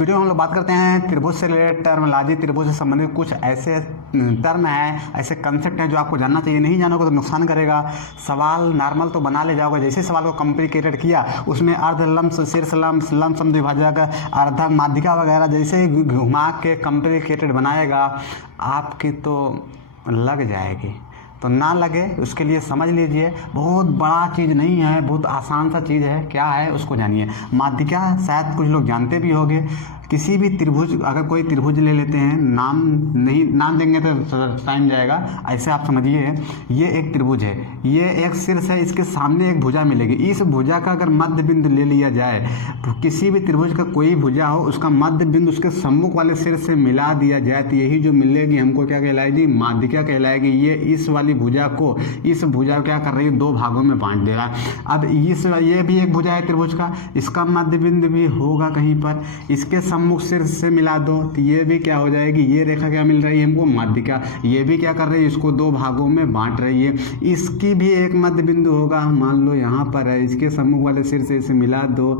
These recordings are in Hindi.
वीडियो में हम लोग बात करते हैं त्रिभुज से रिलेटेड टर्मोलॉजी, त्रिभुज से संबंधित कुछ ऐसे टर्म हैं, ऐसे कंसेप्ट हैं जो आपको जानना चाहिए। नहीं जानोगे तो नुकसान करेगा। सवाल नॉर्मल तो बना ले जाओगे, जैसे सवाल को कॉम्प्लिकेटेड किया उसमें अर्ध लम्स, शीर्ष लम्स, लम्सम द्विभाजक, अर्धक, माध्यिका वगैरह जैसे घुमा के कॉम्प्लिकेटेड बनाएगा आपकी तो लग जाएगी। तो ना लगे उसके लिए समझ लीजिए, बहुत बड़ा चीज़ नहीं है, बहुत आसान सा चीज़ है। क्या है उसको जानिए। माध्यिका शायद कुछ लोग जानते भी होंगे। किसी भी त्रिभुज, अगर कोई त्रिभुज ले लेते हैं, नाम देंगे तो टाइम जाएगा, ऐसे आप समझिए ये एक त्रिभुज है, ये एक शीर्ष है, इसके सामने एक भुजा मिलेगी। इस भुजा का अगर मध्य बिंदु ले लिया जाए तो किसी भी त्रिभुज का कोई भुजा हो उसका मध्य बिंदु उसके सम्मुख वाले शीर्ष से मिला दिया जाए तो यही जो मिलेगी हमको क्या कहलाएगी, माध्यिका कहलाएगी। ये इस वाली भुजा को, इस भुजा को क्या कर रही है, दो भागों में बांट दे रहा है। अब ये भी एक भुजा है त्रिभुज का, इसका मध्य बिंदु भी होगा कहीं पर, इसके सम्मुख शीर्ष से मिला दो तो ये भी क्या हो जाएगी, ये रेखा क्या मिल रही है हमको, माध्यिका। ये भी क्या कर रही है, इसको दो भागों में बांट रही है। इसकी भी एक मध्य बिंदु होगा, मान लो यहाँ पर है, इसके सम्मुख वाले शीर्ष से इसे मिला दो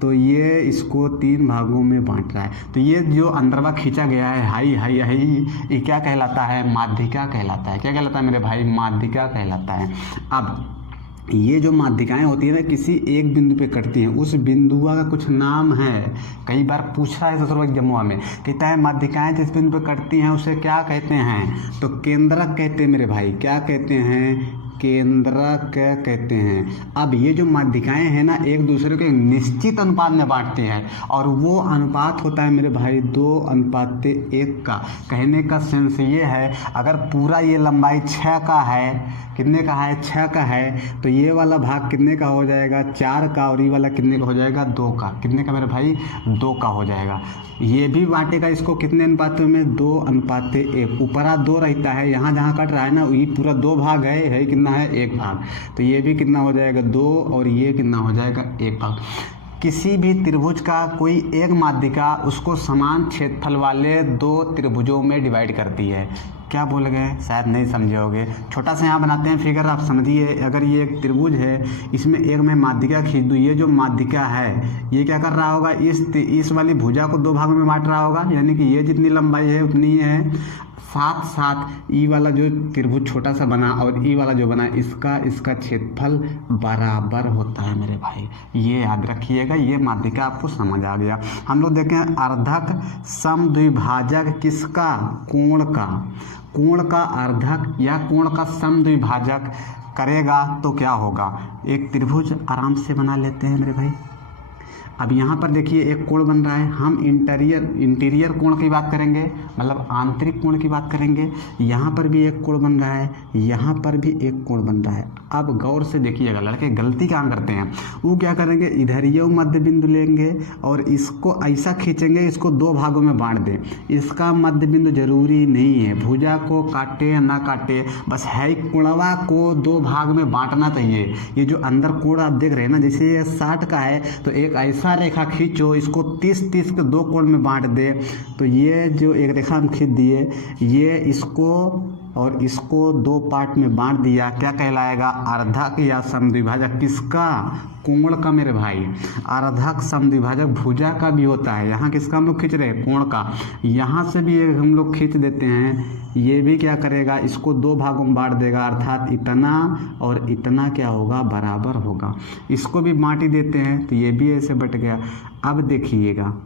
तो ये इसको तीन भागों में बांट रहा है। तो ये जो अंदरवा खींचा गया है हाई हाई हाई, ये क्या कहलाता है, माध्यिका कहलाता है। क्या कहलाता है मेरे भाई, माध्यिका कहलाता है। अब ये जो माध्यिकाएं होती है ना, किसी एक बिंदु पे कटती हैं, उस बिंदुआ का कुछ नाम है। कई बार पूछ रहा है ससुर एग्जामवा में, कहता है माध्यिकाएं जिस बिंदु पे कटती हैं उसे क्या कहते हैं, तो केंद्रक कहते हैं मेरे भाई। क्या कहते हैं, केंद्रक कहते हैं। अब ये जो माध्यिकाएं हैं ना, एक दूसरे को एक निश्चित अनुपात में बांटती हैं और वो अनुपात होता है मेरे भाई 2:1 का। कहने का सेंस ये है, अगर पूरा ये लंबाई 6 का है, कितने का है, 6 का है, तो ये वाला भाग कितने का हो जाएगा, 4 का, और ये वाला कितने का हो जाएगा, 2 का। कितने का मेरे भाई, 2 का हो जाएगा। ये भी बांटेगा इसको कितने अनुपातों में, 2:1। ऊपरा 2 रहता है, यहाँ जहाँ कट रहा है ना ये पूरा 2 भाग है कितना है, 1 भाग। तो ये भी कितना हो जाएगा, 2, और ये कितना हो जाएगा, 1 भाग। किसी भी त्रिभुज का कोई एक माध्यिका उसको समान क्षेत्रफल वाले दो त्रिभुजों में डिवाइड करती है। क्या बोल गए, शायद नहीं समझे होगे। छोटा सा यहाँ बनाते हैं फिगर, आप समझिए। अगर ये एक त्रिभुज है, इसमें एक मैं माध्यिका खींच दूँ, ये जो माध्यिका है ये क्या कर रहा होगा, इस वाली भुजा को दो भागों में बांट रहा होगा, यानी कि ये जितनी लंबाई है उतनी ही है। साथ साथ ई वाला जो त्रिभुज छोटा सा बना और ई वाला जो बना, इसका क्षेत्रफल बराबर होता है मेरे भाई। ये याद रखिएगा, ये माध्यिका आपको समझ आ गया। हम लोग देखें अर्धक समद्विभाजक किसका, कोण का। कोण का अर्धक या कोण का समद्विभाजक करेगा तो क्या होगा, एक त्रिभुज आराम से बना लेते हैं मेरे भाई। अब यहाँ पर देखिए एक कोण बन रहा है, हम इंटीरियर कोण की बात करेंगे, मतलब आंतरिक कोण की बात करेंगे। यहाँ पर भी एक कोण बन रहा है, यहाँ पर भी एक कोण बन रहा है। अब गौर से देखिएगा, लड़के गलती कहाँ करते हैं, वो क्या करेंगे, इधर ये मध्य बिंदु लेंगे और इसको ऐसा खींचेंगे, इसको दो भागों में बांट दें। इसका मध्य बिंदु जरूरी नहीं है, भुजा को काटे या ना काटे, बस है कोणवा को दो भाग में बांटना चाहिए। ये जो अंदर कोण आप देख रहे हैं ना, जैसे ये 60 का है तो एक ऐसा रेखा खींचो, इसको 30-30 के दो कोण में बांट दे। तो ये जो एक रेखा हम खींच दिए, ये इसको और इसको दो पार्ट में बांट दिया, क्या कहलाएगा, अर्धक या समद्विभाजक। किसका, कोण का मेरे भाई। अर्धक समद्विभाजक भुजा का भी होता है। यहाँ किसका हम लोग खींच रहे हैं, कोण का। यहाँ से भी एक हम लोग खींच देते हैं, ये भी क्या करेगा, इसको दो भागों में बांट देगा, अर्थात इतना और इतना क्या होगा, बराबर होगा। इसको भी बांट ही देते हैं तो ये भी ऐसे बट गया। अब देखिएगा,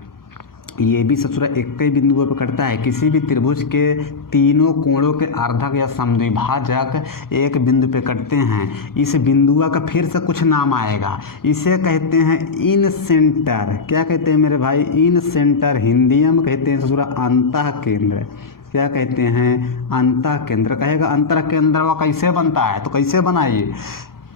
ये भी ससुरा एक ही बिंदु पर कटता है। किसी भी त्रिभुज के तीनों कोणों के अर्धक या समद्विभाजक एक बिंदु पे कटते हैं। इस बिंदुआ का फिर से कुछ नाम आएगा, इसे कहते हैं इन सेंटर। क्या कहते हैं मेरे भाई, इन सेंटर। हिंदी में कहते हैं ससुरा अंतः केंद्र। क्या कहते हैं, अंतः केंद्र। कहेगा अंतर केंद्र वह कैसे बनता है, तो कैसे बनाइए,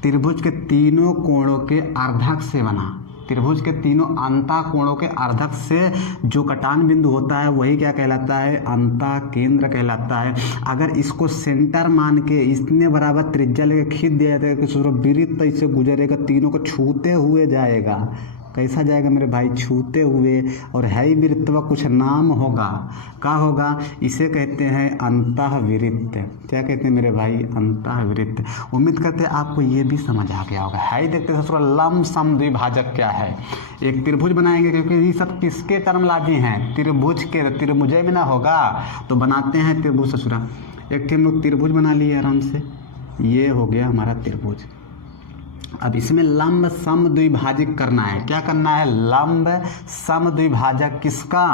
त्रिभुज के तीनों कोणों के अर्धक से बना। त्रिभुज के तीनों अंतः कोणों के अर्धक से जो कटान बिंदु होता है वही क्या कहलाता है, अंतः केंद्र कहलाता है। अगर इसको सेंटर मान के इतने बराबर त्रिज्या लेके खींच दिया जाएगा कि वृत्त ऐसे गुजरेगा, तीनों को छूते हुए जाएगा, कैसा जाएगा मेरे भाई, छूते हुए, और है ही वृत्त कुछ नाम होगा, क्या होगा, इसे कहते हैं अंतःवृत्त। क्या कहते हैं मेरे भाई, अंतःवृत्त। उम्मीद करते हैं आपको ये भी समझ आ गया होगा। है ही देखते हैं ससुरा लंब सम द्विभाजक क्या है। एक त्रिभुज बनाएंगे, क्योंकि ये सब किसके टर्मोलॉजी हैं, त्रिभुज के, त्रिभुज में ना होगा तो बनाते हैं त्रिभुज ससुरा। एक हम लोग त्रिभुज बना लिए आराम से, ये हो गया हमारा त्रिभुज। अब इसमें लंब सम द्विभाजक करना है। क्या करना है, लंब सम द्विभाजक किसका,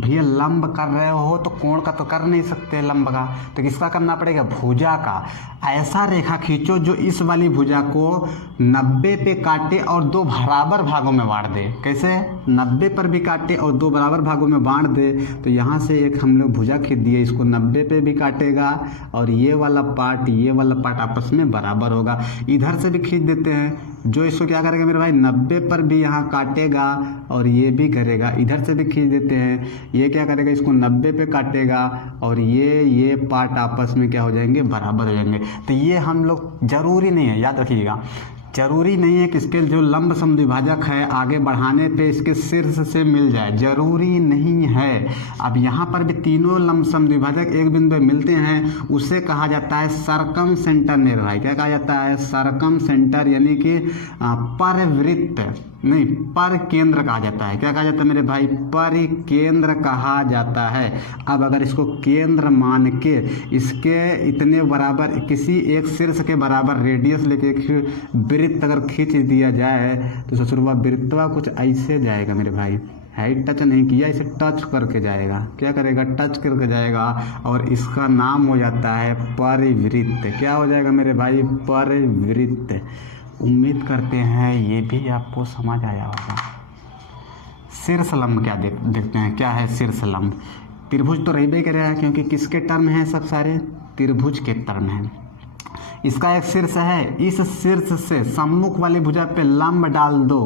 भैया लंब कर रहे हो तो कोण का तो कर नहीं सकते लंब का, तो किसका करना पड़ेगा, भुजा का। ऐसा रेखा खींचो जो इस वाली भुजा को 90 पे काटे और 2 बराबर भागों में बांट दे। कैसे, 90 पर भी काटे और 2 बराबर भागों में बांट दे। तो यहाँ से एक हम लोग भुजा खींच दिए, इसको 90 पे भी काटेगा और ये वाला पार्ट आपस में बराबर होगा। इधर से भी खींच देते हैं, जो इसको क्या करेगा मेरे भाई, 90 पर भी यहाँ काटेगा और ये भी करेगा। इधर से भी खींच देते हैं, ये क्या करेगा, इसको 90 पे काटेगा और ये पार्ट आपस में क्या हो जाएंगे, बराबर हो जाएंगे। तो ये हम लोग जरूरी नहीं है, याद रखिएगा, जरूरी नहीं है कि इसके जो लंब सम द्विभाजक है आगे बढ़ाने पे इसके शीर्ष से मिल जाए, जरूरी नहीं है। अब यहाँ पर भी तीनों लंब सम द्विभाजक एक बिंदु पे मिलते हैं, उसे कहा जाता है सरकम सेंटर मेरे भाई। क्या कहा जाता है, सरकम सेंटर, यानी कि परवृत्त नहीं, पर केंद्र कहा जाता है। क्या कहा जाता है मेरे भाई, परिकेंद्र कहा जाता है। अब अगर इसको केंद्र मान के इसके इतने बराबर किसी एक शीर्ष के बराबर रेडियस लेके वृत्त अगर खींच दिया जाए तो ससुरवा वृत्तवा कुछ ऐसे जाएगा मेरे भाई। है टच नहीं किया, इसे टच करके जाएगा। क्या करेगा, टच करके जाएगा और इसका नाम हो जाता है परिवृत्त। क्या हो जाएगा मेरे भाई, परिवृत्त। उम्मीद करते हैं ये भी आपको समझ आया होगा। शीर्ष लंब क्या देखते हैं, क्या है शीर्ष लंब। त्रिभुज तो रहबे कर रहा है, क्योंकि किसके टर्म हैं सब सारे, त्रिभुज के टर्म हैं। इसका एक शीर्ष है, इस शीर्ष से सम्मुख वाली भुजा पे लंब डाल दो।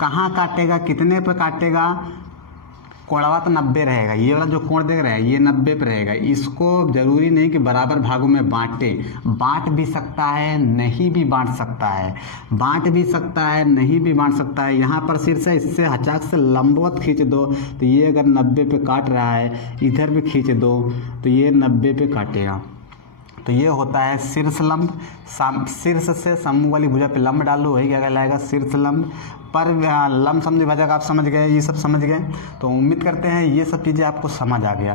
कहाँ काटेगा, कितने पे काटेगा, कोणवा तो 90 रहेगा, ये वाला जो कोण देख रहे हैं ये 90 पे रहेगा। इसको जरूरी नहीं कि बराबर भागों में बांटे, बांट भी सकता है, नहीं भी बांट सकता है, बांट भी सकता है, नहीं भी बांट सकता है। यहाँ पर शीर्ष है, इससे हचाक से लंबवत खींच दो तो ये अगर 90 पे काट रहा है, इधर भी खींच दो तो ये 90 पे काटेगा। तो ये होता है शीर्ष लंब। शीर्ष से सम्मुख वाली भुजा पे लंब डालो, वही क्या कहलाएगा, शीर्ष लंब। पर लंब सम द्विभाजक आप समझ गए, ये सब समझ गए। तो उम्मीद करते हैं ये सब चीज़ें आपको समझ आ गया।